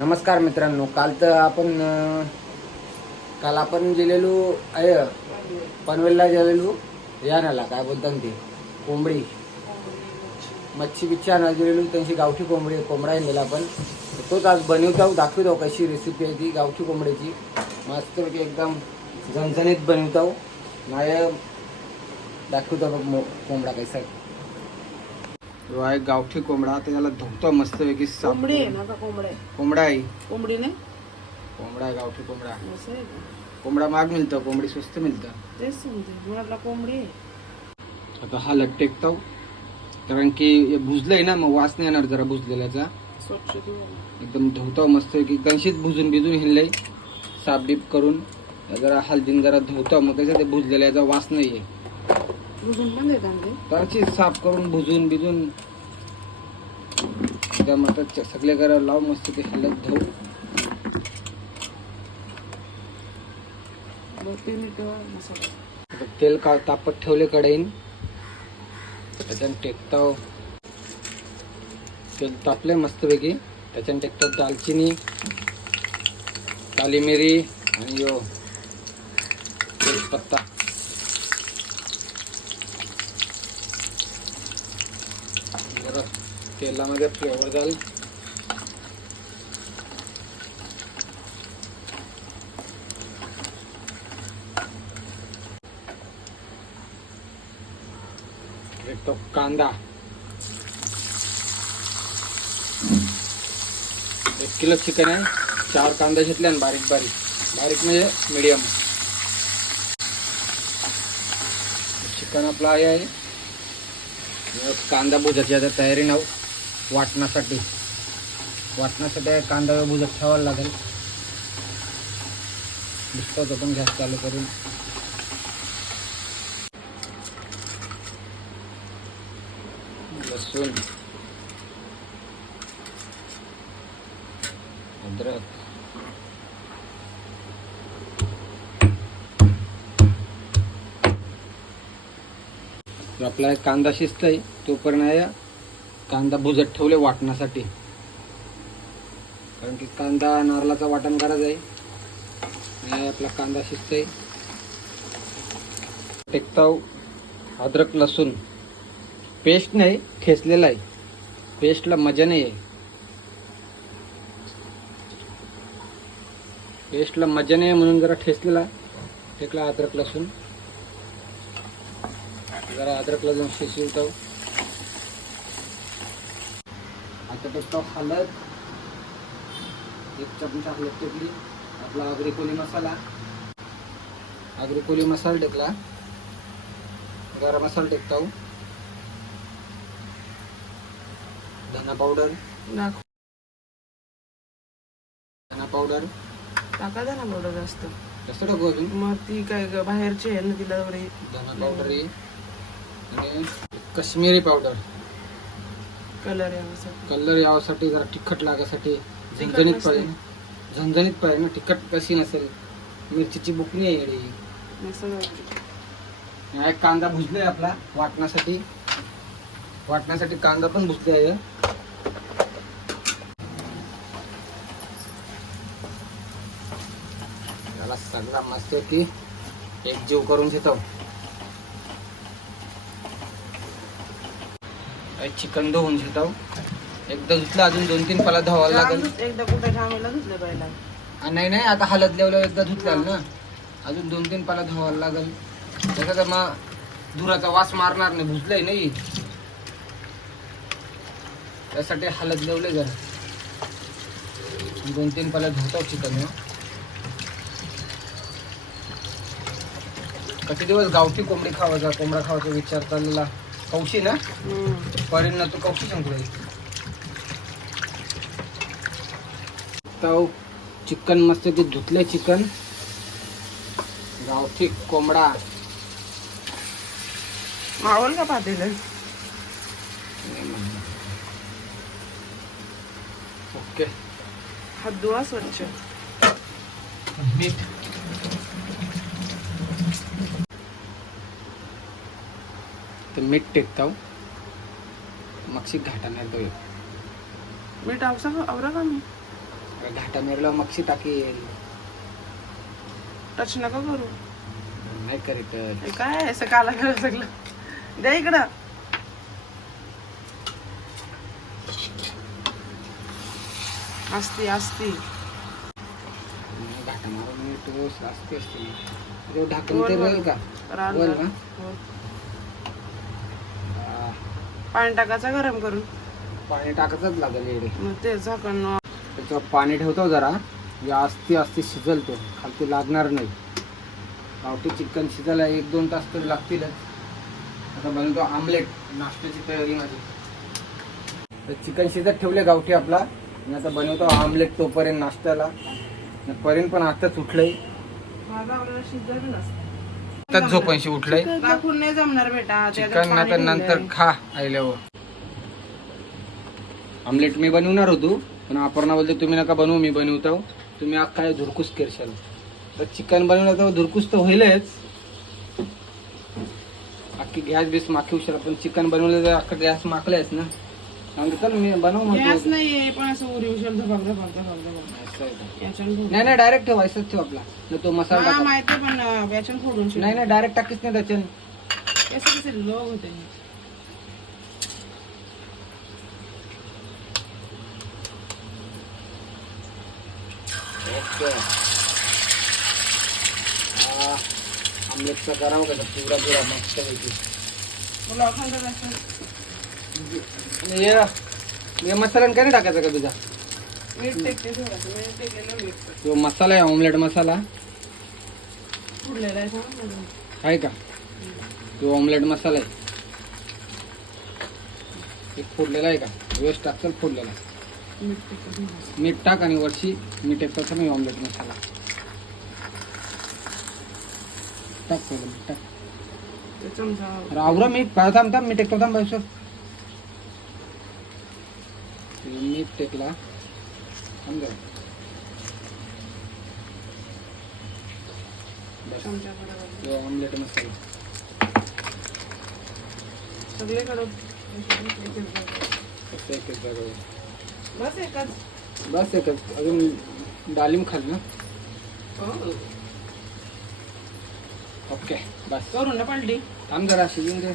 नमस्कार मित्रांनो काल तर आपण काल आपण गेलेलो अय पनवेलला गेलेलो यानाला काय बोलतात ते कोंबडी. मच्छी बिच्छी आणायला गेलेलो त्यांची गावठी कोंबडी कोंबडा आणलेला आपण तोच आज बनवतो दाखवतो कशी रेसिपी आहे ती गावठी कोंबड्याची मस्तपैकी एकदम झणझणीत बनवतो. नाही दाखवतो बघ कोंबडा कैसा तो आहे गावठी कोंबडा तर त्याला धुतो मस्तपैकी साफ कोंबडी आहे करून. ना का कोंबडा? आहे कोंबडा आहे. कोंबडी नाही? कोंबडा आहे गावठी कोंबडा. असं आहे का? कोंबडा महाग मिळतं कोंबडी स्वस्त मिळतं. तेच समजे मला कोंबडी आहे. आता हा लट टेकतो कारण की हे भुजलंय ना मग वास नाही येणार जरा भुजलेल्याचा स्वच्छ एकदम धुवतो मस्त की गणशीत भुजून भिजून हिंडलंय. साफ बीप करून. जरा हलदीन जरा धुवतो मग कसं ते भुजलेल्याचा वास नाही आहे बुजून पण देतात ते. साफ करून भुजून भिजून एकदम आता च- सगळे करा लाव मस्त हलत ते मसाला. आता तेल का तापत ठेवले कढईन. त्याच्यानं टेकताव. तेल तापले मस्तपैकी. त्याच्यानं टेकताव दालचिनी काली मिरी आणि यो तेजपत्ता जरा तेलामध्ये फ्लेवर घाल एक तो कांदा. एक किलो चिकन आहे. चार कांदा घेतले आणि बारीक बारीक. बारीक म्हणजे मीडियम चिकन आपलं आहे. आहे कांदा भुजाची आता तयारी नाव वाटण्यासाठी. वाटण्यासाठी कांदा भुजत ठेवायला लागेल. दिसतो पण गॅस चालू करून लसूण. अद्रक. आपला कांदा शिजतोय तोपर्यंत आहे कांदा भुजत ठेवले वाटण्यासाठी. कारण की कांदा नारळाचा वाटण करायचं आहे. आणि आपला कांदा शिजतोय. टेकताव अद्रक लसूण. पेस्ट नाही ठेचलेला आहे. पेस्टला मजा नाही आहे. पेस्टला मजा नाही आहे म्हणून जरा ठेचलेला. टेकला अद्रक लसूण. जरा अद्रक लसूण शिजवतो आता टाकतो हळद एक चमचा हळद टाकली. आपला आग्रिकोली मसाला. आग्रिकोली मसाला टाकला. गरम मसाला टाकतो धना पावडर धना पावडर टाका द्या ना बरोबर जास्त कसं टाकू अजून? मग ती काय ग बाहेरची आहे ना तिला धना पावडर आहे आणि काश्मीरी पावडर कलर यासाठी कलर जरा तिखट लागासाठी. झणझणीत. पाहिजे झणझणीत पाहिजे ना. तिखट कशी नसेल. मिरचीची बुकणी आहे येडी हा एक कांदा भुजलाय आपला वाटण्यासाठी. वाटण्यासाठी कांदा पण भुजले आहे त्याला सगळा मस्त की एक जीव करून घेतो. चिकन धुवून घेतो. एकदा धुतलं अजून दोन तीन पाला धुवायला लागेल. एकदा कुठे घामेला धुतले पहिला. नाही नाही आता हलत लेवलं एकदा धुतलं ना. अजून दोन तीन पाला धुवायला लागेल. त्याचा तर मग धुराचा वास मारणार नाही भुजलंय नाही. त्यासाठी हलत लेवले जरा. दोन तीन पाला धुतो चिकन हे. किती दिवस गावठी कोंबडी खावायचा कोंबडा खावायचा विचार चाललेला. कौशी ना? हम्म. परीन ना तू कौशी सांगतो तर चिकन मस्त की धुतले चिकन. गावठी कोंबडा. मावल का पातेलं? ओके. हात धुवा स्वच्छ. मीठ. मीठ टेकताव. मगशी घाटा नाही तो मीठ आवसा आवरा का मी घाटा मेरला मक्षी टाकेल. टच नका करू. नाही करीत हे काय असं काला काला सगळं. द्या इकडं. असती असती घाटा मारून टोस असते असते तो ढाकून ते. राहील का? वर. हा. पाणी टाकायचं गरम करून. पाणी टाकतच लागेल मग ते झाकण त्याच्यावर पाणी ठेवतो जरा. म्हणजे आस्ती आस्ती शिजलतो. खालती लागणार नाही. गावठी चिकन शिजायला एक दोन तास तरी लागतीलच. आता बनवतो आमलेट. नाश्त्याची तयारी माझी. तर चिकन शिजत ठेवले गावठी आपला. आणि आता बनवतो आमलेट तोपर्यंत नाश्त्याला. पर्यंत पण आताच उठलंय. माझा आपल्याला शिजलं नसतं. आताच झोपणशी उठलंय. टाकून नाही जमणार बेटा चिकन नंतर. खा आल्यावर आमलेट मी बनवणार होतो पण अपर्णा बोलते तुम्ही नका बनवू मी बनवतो. तुम्ही काय धुरकुस करशाल? तर चिकन बनवलं तर धुरकुस तर होईलच. अख्खी गॅस बीस माखी उशाला पण चिकन बनवलं तर अख्खा गॅस माखलायच ना? सांगतो चल मी बनव गॅस म्हणतो नाहीये पण असं उरी उशल धबाक धबाक धबाक धबाक असं आहे का? याच्यानं फोडून- नाही नाही डायरेक्ट ठेवायचंच ठेव आपला. तो मसाला हा टाका. माहिती पण अं, याच्यानं फोडून. नाही नाही डायरेक्ट टाकीच नाही त्याच्यानं. कसं कसं लोग होते हा आमलेटचा करावं का पुरा पुरा मस्त पैकी. तुला अखंड आणि हे हे मसाला काय नाही टाकायचा का तुझा? मीठ टेकते थोडंसं मीठ टेकलेलं मीठ टाक. तो मसाला आहे ऑमलेट मसाला. फुडलेला आहे सांग ना. आहे का? तो ऑमलेट मसाला आहे. एक फोडलेला आहे का? वेस्ट टाकचाल फोडलेला. मीठ टेकते थोडंसं. मीठ टाक आणि वरची मीठ एक मी ऑमलेट मसाला. टाक पहिलं मीठ टाक. ते चमचा अरे आवरा मीठ. पाय थांब थांब. मीठ टेकतो थांब बाजूला. मीठ टेकला तो ऑमलेट मसाला सगळीकडं फक्त एकच जागेवर. बस एकच. बस एकच. अजून डालिम खाल ना? हो. ओके बस. करू ना पलटी. थांब जरा शिजून दे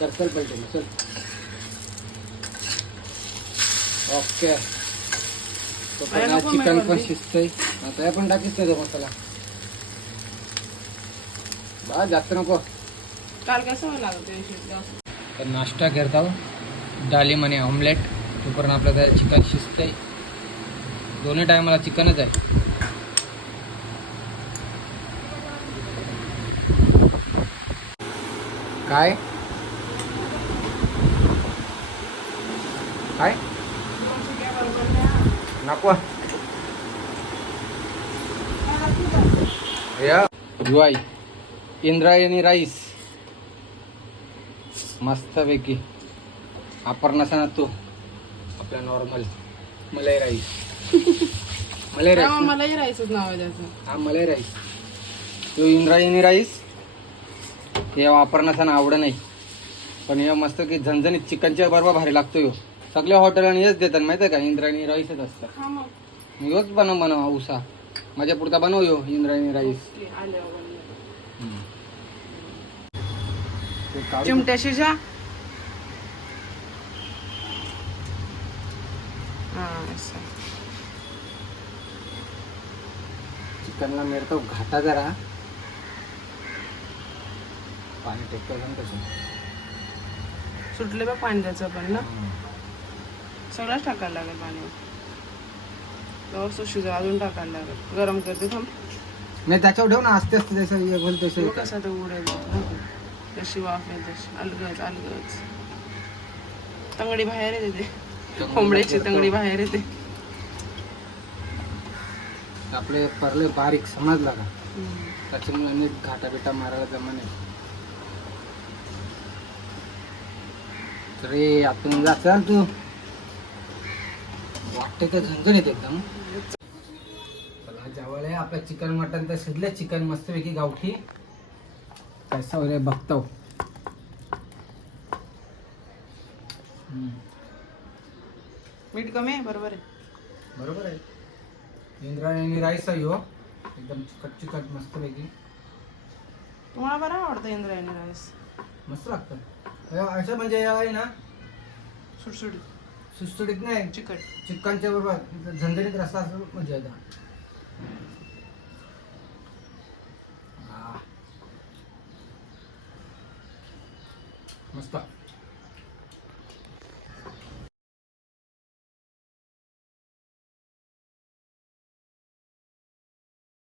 कर चल पलटे चल. ओके. चिकन पण. शिजतंय. आता पण टाकीस तो मसाला. बा जास्त नको. काल कसं लागत ते नाश्ता करता डालिम आणि ऑमलेट तोपर्यंत आपलं त्या चिकन शिजतंय. दोन्ही टायमाला चिकनच आहे. काय काय? नको. या. जुवाई इंद्रायणी राईस. मस्तपैकी. अपर्णा ना तो. आपला नॉर्मल मलाई राईस. मलाई राईस मलाही राहायचंच नाव आहे त्याचं. हा मलाई राईस. तो इंद्रायणी राईस. हे वापरण्याचा आवड नाही. पण हे मस्त की झणझणीत चिकनच्या बरोबर भारी लागतो ह्यो सगळ्या हॉटेलांनी हेच देतात माहिती आहे का? इंद्रायणी राईसच असतं. हा मग. ह्योच बनव बनव उसा. माझ्या पुरता बनव ह्यो इंद्रायणी राईस. ते आल्यावर बनलं. ते काढू. चिमट्याशी जा हा असं. चिकनला मिळतो घाटा जरा. पाणी टेकतो कसं सुटले पाणी त्याचं पण ना? सगळंच टाकायला लागेल पाणी. व्यवस्थित शिजव अजून टाकायला लागेल. गरम करते थांब. नाही त्याच्यावर ठेव ना आस्ते आस्ते जसं बोल तसं कसं ते उडेल जशी वाफ येईल तशी. अलगच अलगच. तंगडी बाहेर येते ते. कोंबड्याची तंगडी बाहेर येते. आपले परले बारीक समजला का. त्याच्यामुळे नीट घाटा बिटा मारायला जमा नाही. रे आतून जा चल तू. वाटते तर झणझणीत एकदम. चला जवळ आहे आपलं चिकन मटन तर शिजलं चिकन मस्तपैकी गावठी. कैसा हो रे बघतो. मीठ कमी आहे बरोबर आहे. बरोबर आहे. इंद्रायणी राईस आहे हो एकदम चिकट चिकट मस्त पैकी तुम्हाला बरं आवडतं इंद्रायणी राईस? मस्त लागतं. असं म्हणजे आहे ना सुटसुटीत. सुटसुटीत नाही. चिकट. चिकनच्या बरोबर झणझणीत रस्सा असं मजा येतं. मस्त.